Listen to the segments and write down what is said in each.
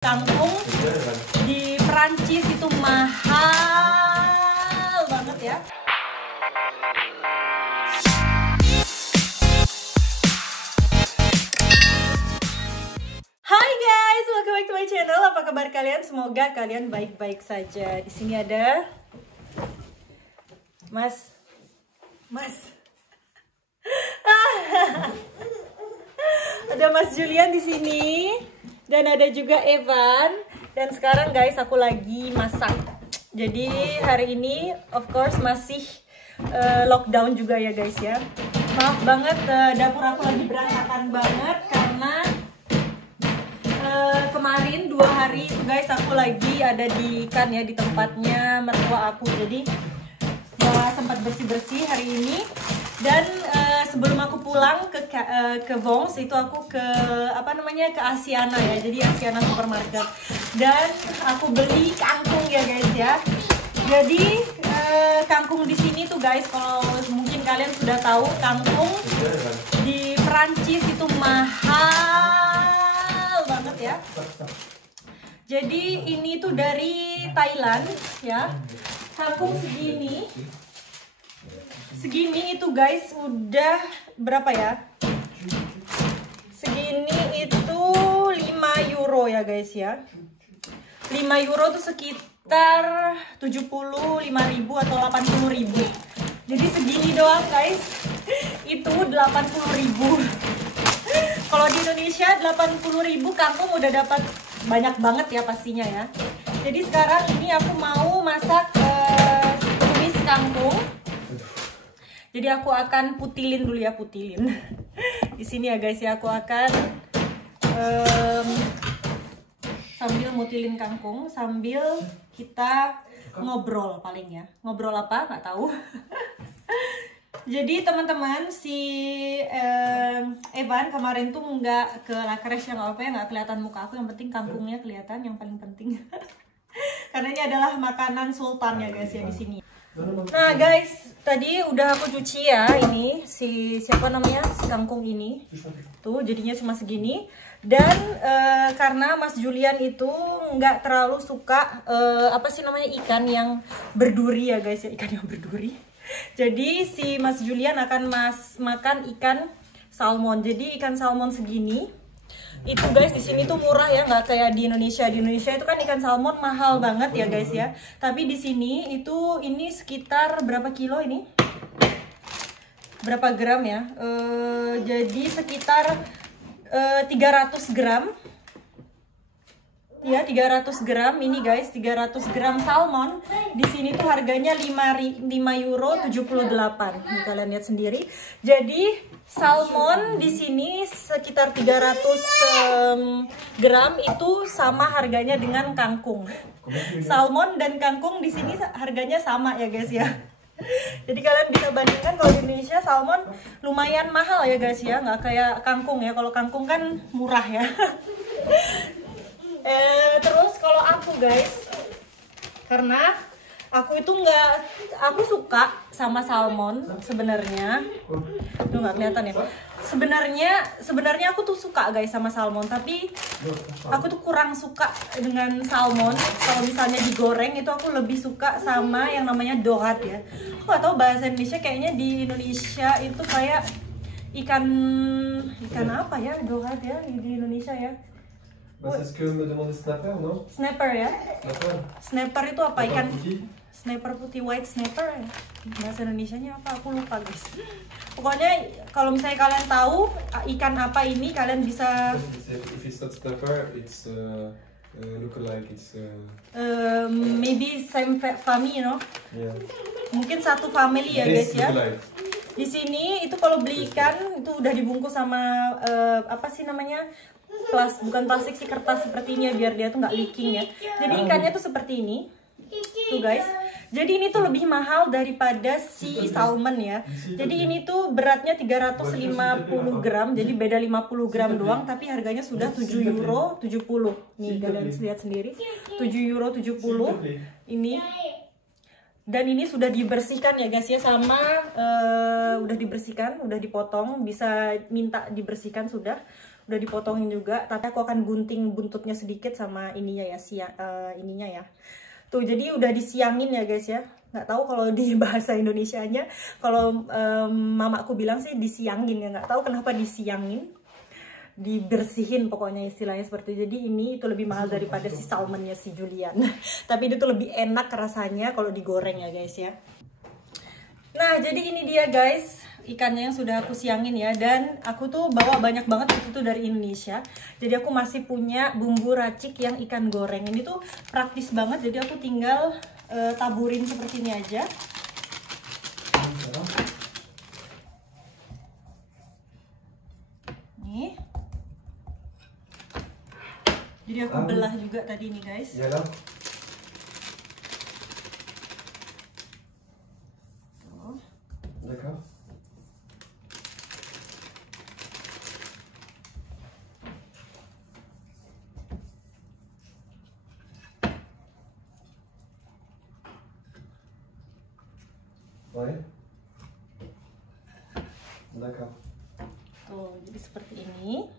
Kangkung di Perancis itu mahal banget ya. Hai guys, welcome back to my channel. Apa kabar kalian? Semoga kalian baik-baik saja. Di sini ada Mas. Ada Mas Julian di sini. Dan ada juga Evan. Dan sekarang guys aku lagi masak. Jadi hari ini of course masih lockdown juga ya guys ya. Maaf banget dapur aku lagi berantakan banget. Karena kemarin 2 hari itu guys aku lagi ada di di tempatnya mertua aku. Jadi gak sempat bersih-bersih hari ini. Dan sebelum aku pulang ke Vons itu aku ke ke Asiana ya, jadi Asiana supermarket, dan aku beli kangkung ya guys ya. Jadi kangkung di sini tuh guys, kalau mungkin kalian sudah tahu, kangkung di Perancis itu mahal banget ya. Jadi ini tuh dari Thailand ya, kangkung segini itu guys udah berapa ya? Segini itu 5 euro ya guys ya. 5 euro tuh sekitar 75.000 atau 80.000. Jadi segini doang guys itu 80.000. Kalau di Indonesia 80.000 kangkung udah dapat banyak banget ya pastinya ya. Jadi sekarang ini aku mau masak tumis kangkung. Jadi aku akan putilin dulu ya, di sini ya guys ya, aku akan sambil mutilin kangkung sambil kita ngobrol paling ya. Ngobrol apa? Nggak tahu. Jadi teman-teman, si Evan kemarin tuh nggak ke La Crèche, nggak kelihatan muka aku. Yang penting kangkungnya kelihatan, yang paling penting. Karena ini adalah makanan sultan ya guys ya di sini. Nah guys, tadi udah aku cuci ya ini si kangkung ini tuh jadinya cuma segini. Dan karena Mas Julian itu nggak terlalu suka ikan yang berduri ya guys ya, ikan yang berduri. Jadi si Mas Julian akan makan ikan salmon. Jadi ikan salmon segini itu guys di sini tuh murah ya, nggak kayak di Indonesia. Di Indonesia itu kan ikan salmon mahal banget ya guys ya. Tapi di sini ini sekitar berapa kilo ini? Berapa gram ya? Jadi sekitar 300 gram. Ya 300 gram ini guys, 300 gram salmon di sini tuh harganya 5 euro 78. Nih, kalian lihat sendiri. Jadi salmon di sini sekitar 300 gram itu sama harganya dengan kangkung. Salmon dan kangkung di sini harganya sama ya guys ya. Jadi kalian bisa bandingkan, kalau di Indonesia salmon lumayan mahal ya guys ya, nggak kayak kangkung ya. Kalau kangkung kan murah ya. Terus kalau aku guys, karena aku suka sama salmon sebenarnya. Tuh nggak kelihatan ya. Sebenarnya aku tuh suka guys sama salmon, tapi aku tuh kurang suka dengan salmon. Kalau misalnya digoreng itu aku lebih suka sama yang namanya dorade ya. Aku nggak tahu bahasa Indonesia, kayaknya di Indonesia itu kayak ikan apa ya dorade ya di Indonesia ya. C'est ce que me demandait Snapper, non? Snapper ya? Snapper itu apa? Ikan putih? Snapper putih, white snapper. Bahasa Indonesianya apa? Aku lupa guys. Pokoknya kalau misalnya kalian tahu ikan apa ini, kalian bisa. If it's not snapper, it's lookalike. It's maybe same family, you know? Yeah. Mungkin satu family ya guys ya. Lookalike. Di sini itu kalau beli ikan itu udah dibungkus sama bukan plastik sih, kertas seperti ini ya, biar dia tuh nggak leaking ya. Jadi ikannya tuh seperti ini tuh guys. Jadi ini tuh lebih mahal daripada si salmon ya. Jadi ini tuh beratnya 350 gram, jadi beda 50 gram doang, tapi harganya sudah 7 euro 70. Nih kalian lihat sendiri, 7 euro 70 ini. Dan ini sudah dibersihkan ya guys ya, sama udah dibersihkan, udah dipotong, bisa minta dibersihkan sudah. udah dipotongin juga, tapi aku akan gunting buntutnya sedikit sama ininya ya, ininya ya. Tuh, jadi udah disiangin ya guys ya. Nggak tahu kalau di bahasa Indonesianya, kalau mamaku bilang sih disiangin ya, nggak tahu kenapa disiangin. Dibersihin pokoknya istilahnya seperti itu. Jadi ini itu lebih mahal daripada si salmonnya si Julian. Tapi itu tuh lebih enak rasanya kalau digoreng ya guys ya. Nah, jadi ini dia guys ikannya yang sudah aku siangin ya. Dan aku tuh bawa banyak banget itu tuh dari Indonesia. Jadi aku masih punya bumbu racik yang ikan goreng. Ini tuh praktis banget, jadi aku tinggal taburin seperti ini aja. Nih. Jadi aku belah juga tadi nih guys. Iya. D'accord. Ouais. D'accord. Tuh, jadi seperti ini.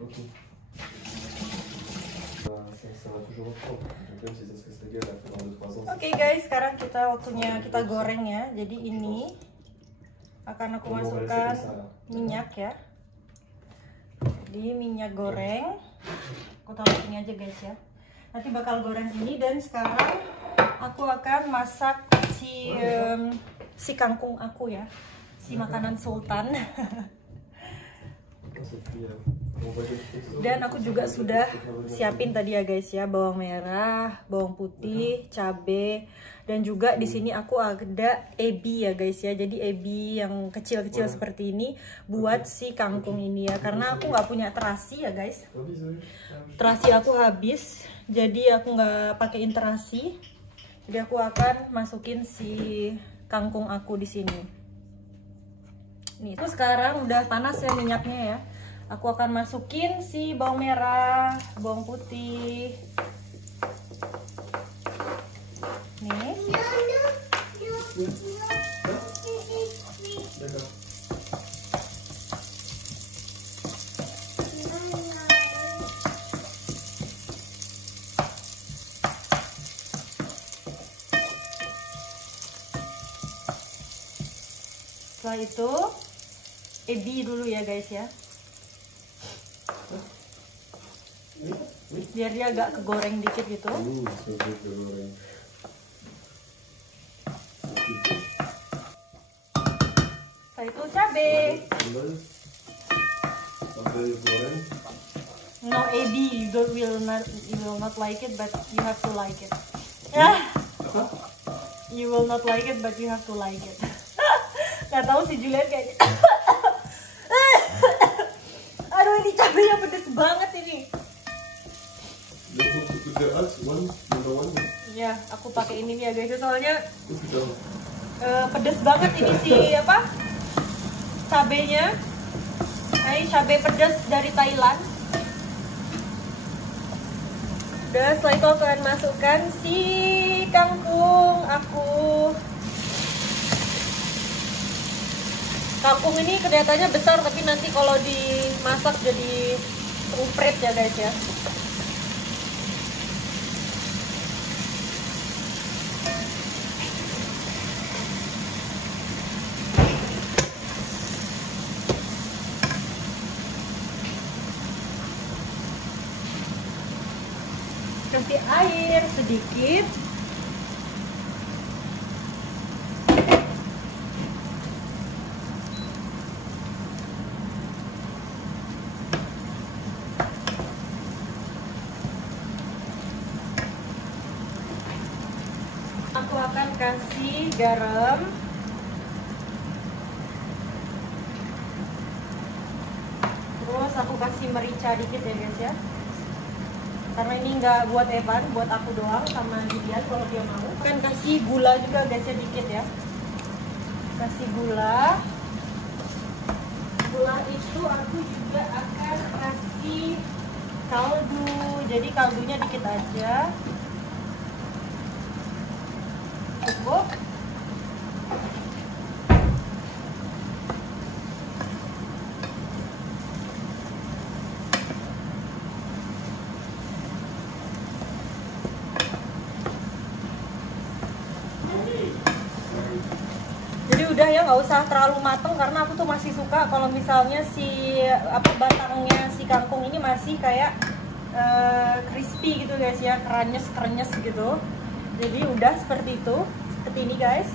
Ok. Ça va toujours reprendre. Donc même si ça se casse la gueule après dans 2-3 ans. Oke guys, sekarang waktunya kita goreng ya. Jadi ini akan aku masukkan minyak ya. Jadi minyak goreng. Aku taruh ini aja guys ya. Nanti bakal goreng ini, dan sekarang aku akan masak si kangkung aku ya. Si makanan sultan. Dan aku juga sudah siapin tadi ya guys ya, bawang merah, bawang putih, cabe, dan juga di sini aku ada ebi ya guys ya. Jadi ebi yang kecil-kecil seperti ini buat si kangkung ini ya, karena aku nggak punya terasi ya guys. Terasi aku habis, jadi aku nggak pakein terasi. Jadi aku akan masukin si kangkung aku di sini. Nih, itu sekarang udah panas ya minyaknya ya. Aku akan masukin si bawang merah, bawang putih. Nih. Setelah itu ebi dulu ya guys ya, biar dia agak kegoreng dikit gitu. Setelah itu cabe. No ebi, you will not like it, but you have to like it. You will not like it, but you have to like it. Gak tahu si Julian kayaknya. Aduh, ini cabenya pedes banget ini. Ya, aku pakai ini nih ya guys, soalnya pedes banget ini si apa? Cabenya. Ini cabe pedes dari Thailand. Udah, setelah itu aku akan masukkan si kangkung aku. Kangkung ini kelihatannya besar, tapi nanti kalau dimasak jadi upret ya guys ya. Kasih air sedikit. Aku akan kasih garam. Terus aku kasih merica dikit ya guys ya. Karena ini nggak buat Evan, buat aku doang sama Julian kalau dia mau. Akan kasih gula juga guys ya, dikit ya. Kasih gula. Setelah itu aku juga akan kasih kaldu. Jadi kaldunya dikit aja. Cukup. aja ya, nggak usah terlalu mateng karena aku tuh masih suka kalau misalnya si batangnya si kangkung ini masih kayak crispy gitu guys ya, krenyes gitu. Jadi udah seperti itu, seperti ini guys.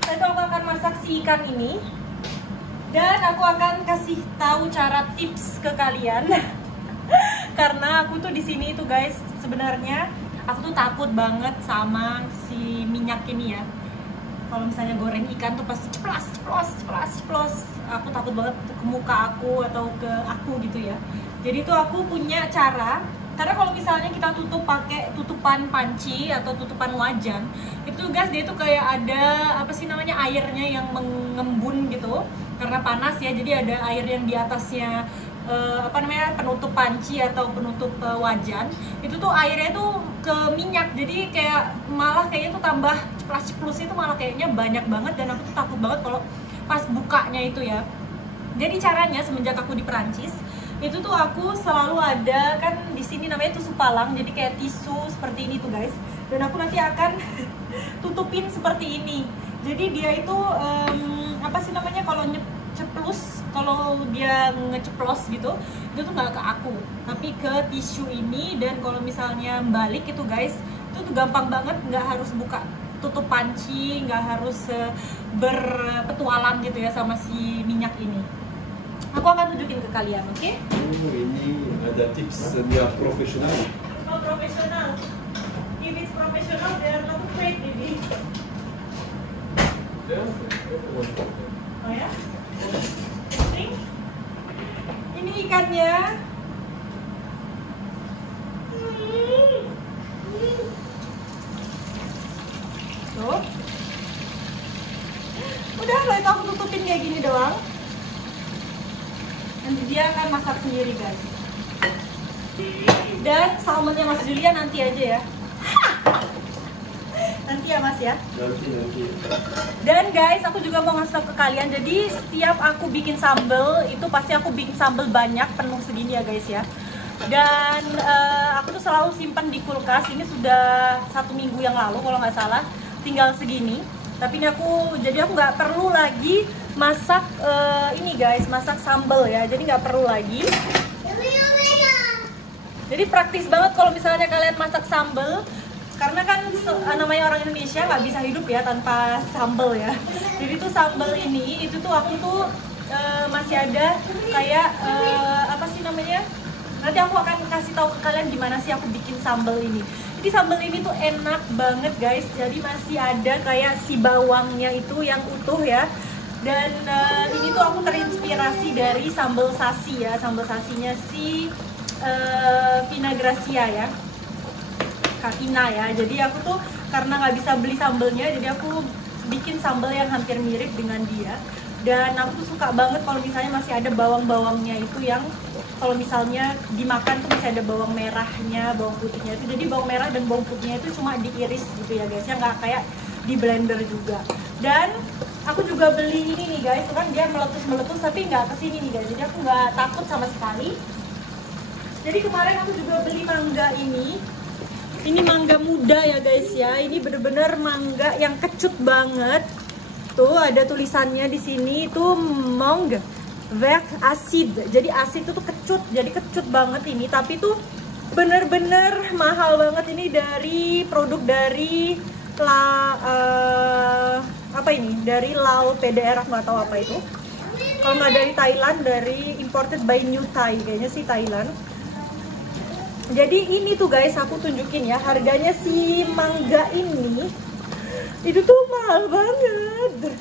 Saya aku akan masak si ikan ini dan aku akan kasih tahu cara tips ke kalian. Karena aku tuh di sini tuh guys, sebenarnya aku tuh takut banget sama si minyak ini ya. Kalau misalnya goreng ikan tuh pasti ceplos. Aku takut banget ke muka aku atau ke aku gitu ya. Jadi tuh aku punya cara. Karena kalau misalnya kita tutup pakai tutupan panci atau tutupan wajan, itu guys dia tuh kayak ada apa sih namanya, airnya yang mengembun gitu. Karena panas ya, jadi ada air yang di atasnya penutup panci atau penutup wajan. Itu tuh airnya tuh ke minyak, jadi kayak malah kayaknya tuh tambah ceplas-ceplus, itu malah kayaknya banyak banget. Dan aku tuh takut banget kalau pas bukanya itu ya. Jadi caranya semenjak aku di Perancis itu tuh aku selalu ada kan di sini namanya tuh supalang, jadi kayak tisu seperti ini tuh guys. Dan aku nanti akan tutupin seperti ini. Jadi dia itu apa sih namanya, kalau ceplus, kalau dia ngeceplos gitu, itu tuh nggak ke aku, tapi ke tisu ini. Dan kalau misalnya balik itu guys, itu tuh gampang banget, nggak harus buka tutup panci, nggak harus berpetualang gitu ya sama si minyak ini. Aku akan tunjukin ke kalian, oke? Okay? Ini ada tips dia profesional. Oh, profesional. If it's professional, they are not afraid, baby. Oh ya? Ini ikannya. Tuh. Udah, kalau itu aku tutupin kayak gini doang. Nanti dia akan masak sendiri guys. Dan salmonnya Mas Julian nanti aja ya. Nanti ya Mas ya. Nanti. Dan guys, aku juga mau ngasih tau ke kalian. Jadi setiap aku bikin sambal itu pasti aku bikin sambal banyak, penuh segini ya guys ya. Dan aku tuh selalu simpan di kulkas. Ini sudah 1 minggu yang lalu kalau nggak salah. Tinggal segini. Tapi ini aku nggak perlu lagi masak ini guys, masak sambal ya. Jadi nggak perlu lagi. Jadi praktis banget kalau misalnya kalian masak sambal. Karena kan namanya orang Indonesia nggak bisa hidup ya tanpa sambal ya. Jadi tuh sambal ini, itu tuh aku tuh masih ada kayak apa sih namanya? Nanti aku akan kasih tahu ke kalian gimana sih aku bikin sambal ini. Jadi sambal ini tuh enak banget guys. Jadi masih ada kayak si bawangnya itu yang utuh ya. Dan ini tuh aku terinspirasi dari sambal sasi ya. Sambal sasinya si Vina Gracia ya, Kak Vina ya. Jadi aku tuh karena nggak bisa beli sambalnya, jadi aku bikin sambal yang hampir mirip dengan dia. Dan aku tuh suka banget kalau misalnya masih ada bawang-bawangnya itu, yang kalau misalnya dimakan tuh masih ada bawang merahnya, bawang putihnya itu. Jadi bawang merah dan bawang putihnya itu cuma diiris gitu ya guys, ya nggak kayak di blender juga. Dan aku juga beli ini nih guys, kan dia meletus-meletus tapi nggak kesini nih guys, jadi aku nggak takut sama sekali. Jadi kemarin aku juga beli mangga ini. Ini mangga muda ya guys ya. Ini bener-bener mangga yang kecut banget. Tuh ada tulisannya di sini itu mangue vert acide. Jadi asid itu tuh kecut. Jadi kecut banget ini. Tapi tuh bener-bener mahal banget ini, dari produk dari dari Lao PDR, aku nggak tahu apa itu. Kalau nggak dari Thailand, dari imported by New Thai, kayaknya sih Thailand. Jadi ini tuh guys, aku tunjukin ya, harganya si mangga ini itu tuh mahal banget.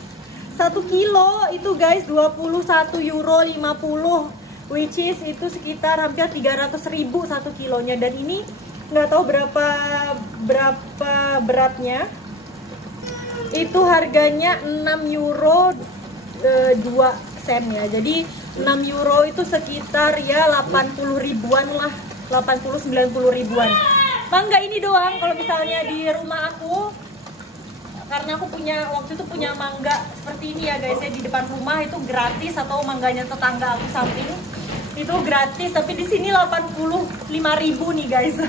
1 kilo itu guys 21,50 euro, which is itu sekitar hampir 300.000 1 kilonya. Dan ini nggak tahu berapa beratnya. Itu harganya 6 euro 2 sen ya. Jadi 6 euro itu sekitar ya 80 ribuan lah. 80-90 ribuan. Mangga ini doang kalau misalnya di rumah aku, karena aku waktu itu punya mangga seperti ini ya guys ya, di depan rumah itu gratis, atau mangganya tetangga aku samping itu gratis, tapi di sini 85.000 nih guys.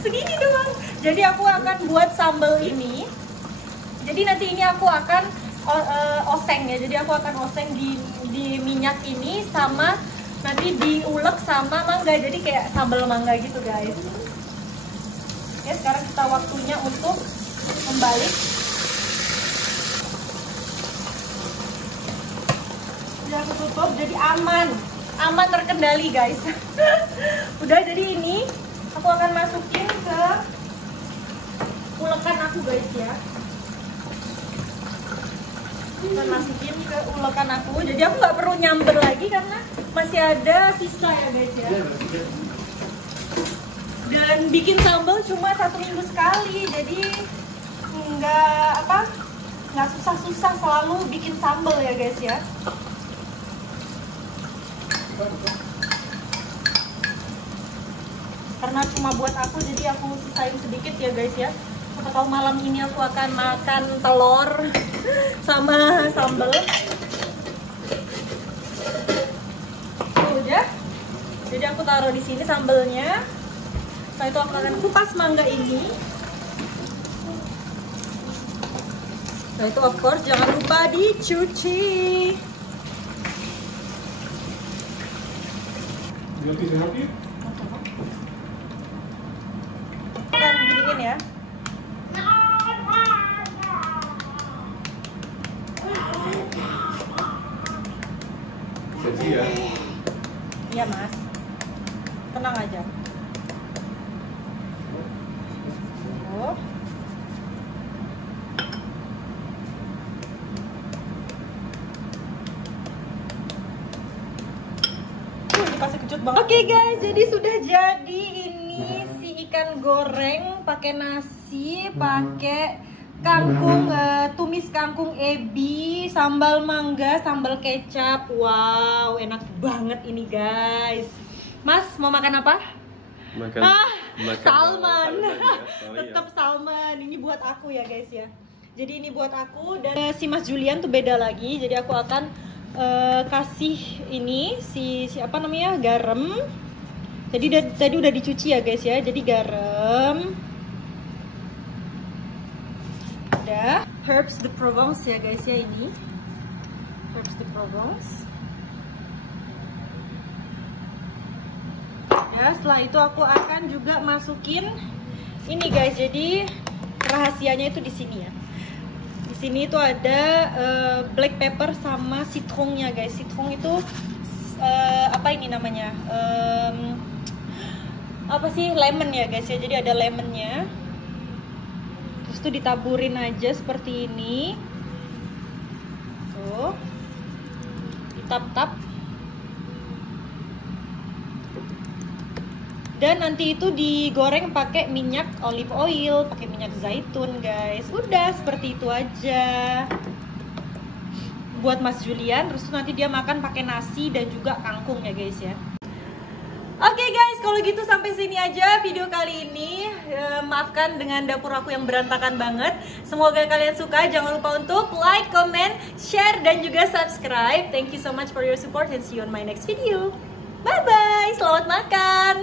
Segini doang. Jadi aku akan buat sambal ini. Jadi nanti ini aku akan oseng ya. Jadi aku akan oseng di minyak ini sama nanti diulek sama mangga. Jadi kayak sambal mangga gitu guys. Ya, sekarang kita waktunya untuk membalik. Udah aku tutup, jadi aman terkendali guys. Udah, jadi ini aku akan masukin ke ulekan aku guys ya. Dan masukin ke ulekan aku, jadi aku nggak perlu nyamber lagi karena masih ada sisa ya guys ya. Dan bikin sambal cuma 1 minggu sekali, jadi nggak susah-susah selalu bikin sambal ya guys ya. Karena cuma buat aku, jadi aku sisain sedikit ya guys ya. Siapa tahu malam ini aku akan makan telur sama sambal. Udah. Jadi aku taruh di sini sambalnya. Setelah itu aku akan kupas mangga ini. Setelah itu of course jangan lupa dicuci. Kan giniin ya. Seksi ya? Iya mas, tenang aja. Oh. Dikasih kecut banget. Oke guys, jadi sudah jadi ini si ikan goreng pakai nasi, pakai kangkung, tumis kangkung ebi, sambal mangga, sambal kecap. Wow, enak banget ini guys. Mas mau makan apa? Makan salmon. Ya. Tetap salmon. Ini buat aku ya guys ya. Jadi ini buat aku, dan si Mas Julian tuh beda lagi. Jadi aku akan kasih ini si apa namanya, garam. Jadi tadi udah dicuci ya guys ya. Jadi garam. Ada herbs de Provence ya guys ya, ini herbs de Provence ya. Setelah itu aku akan juga masukin ini guys. Jadi rahasianya itu di sini ya. Di sini itu ada black pepper sama citronnya guys. Citron itu apa ini namanya, apa sih, lemon ya guys ya. Jadi ada lemonnya. Terus tuh ditaburin aja seperti ini. Tuh. Ditap-tap. Dan nanti itu digoreng pakai minyak olive oil, pakai minyak zaitun guys. Udah seperti itu aja. Buat Mas Julian, terus nanti dia makan pakai nasi dan juga kangkung ya guys ya. Oke guys, kalau gitu sampai sini aja video kali ini. Maafkan dengan dapur aku yang berantakan banget. Semoga kalian suka. Jangan lupa untuk like, comment, share, dan juga subscribe. Thank you so much for your support and see you on my next video. Bye bye, selamat makan.